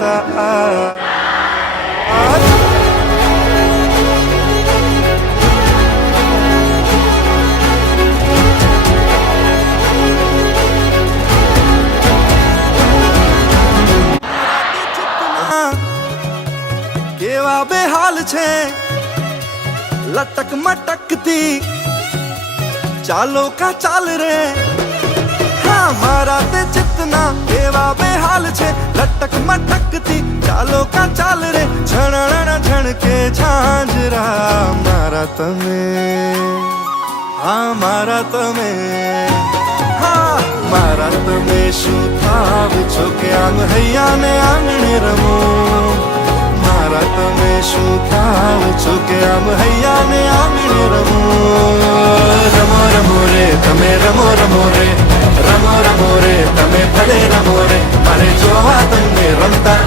રમતા કેવા બેહાલ છે લટક મટકતી ચાલો કા ચાલ રે હા મારા તે ચિતના કેવા બેહાલ છે લટક મટકતી ચાલો કા ચાલ રે છણણ ઝણકે ઝાંઝરા મારા તમે હા મારા તમે હા મારા તમે શું થાવ છો કે આમ હૈયા ને આંગણે રમો મારા તમે શું થાવ છો કે આમ હૈયા ને આંગણે રમો રમો રમો રે તમે રમો રમો રે રમો રમો રે તમે ભલે રમો રે મારે જોવા તમને રમતા